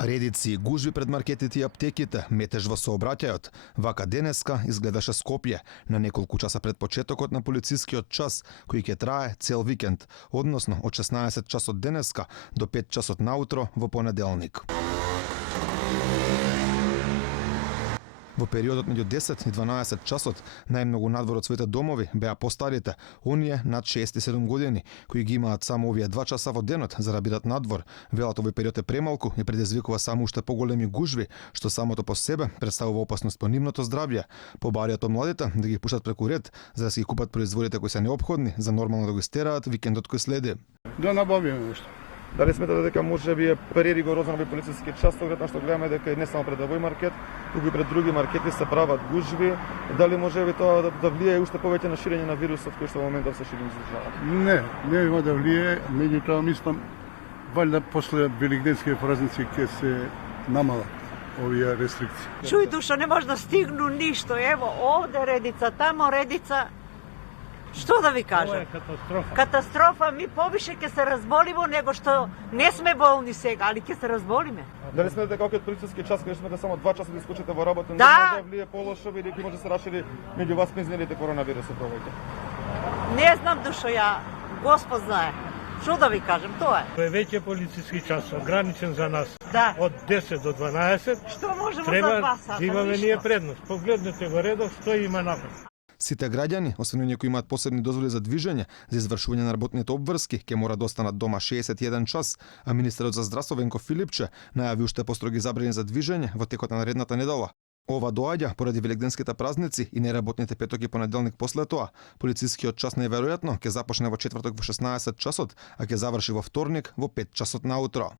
Редици и гужви пред маркетите и аптеките метеж во сообраќајот. Вака денеска изгледаше Скопје на неколку часа пред почетокот на полицискиот час, кој ќе трае цел викенд, односно од 16 часот денеска до 5 часот наутро во понеделник. Во периодот меѓу 10 и 12 часот најмногу надвор од своите домови беа постарите, оние над 67 години, кои ги имаат само овие 2 часа во денот за да бидат надвор. Велат овој период е премалку и предизвикува само уште поголеми гужви, што самото по себе представува опасност по нивното здравје. Побариат од младите да ги пуштат преку ред, за да си ги купат производите кои се неопходни за нормално да го истераат викендот кој следи. Да набавиме нешто. Дали сметате дека може би е преригорозен овој полициски час, тогаш што гледаме дека не само пред овој маркет, туку и пред други маркети се прават гужви, дали може би тоа да влијае уште повеќе на ширење на вирусот кој што во моментов се шири низ државата? Не има да влијае, меѓутоа мислам валјда после велигденските празници ќе се намалат овие рестрикции. Чуј душо, не може да стигну ништо. Ево, овде редица, тамо редица. Што да ви кажам? Ова е катастрофа. Катастрофа, ми повише ќе се разболимо него што не сме болни сега, али ќе се разболиме. Дали сметате дека овој полициски час кој сметате само 2 часа да искочите во работа, Да. не може да влијае полошо или ќе може да се расшири меѓу вас пензионерите коронавирусот овојте? Не знам душо ја, Господ знае. Што да ви кажам, тоа е. Тоа е веќе полициски час, ограничен за нас. Да. Од 10 до 12 Што можеме за треба 2 сата? да имаме Ништо. ние предност. Погледнете во редов што има напред. Сите граѓани, освен оние кои имаат посебни дозволи за движење, за извршување на работните обврски, ќе мора да останат дома 61 час, а министерот за здравство Венко Филипче најави уште построги забрани за движење во текот на наредната недела. Ова доаѓа поради велигденските празници и неработните петок и понеделник после тоа. Полицискиот час најверојатно ќе започне во четврток во 16 часот, а ќе заврши во вторник во 5 часот наутро.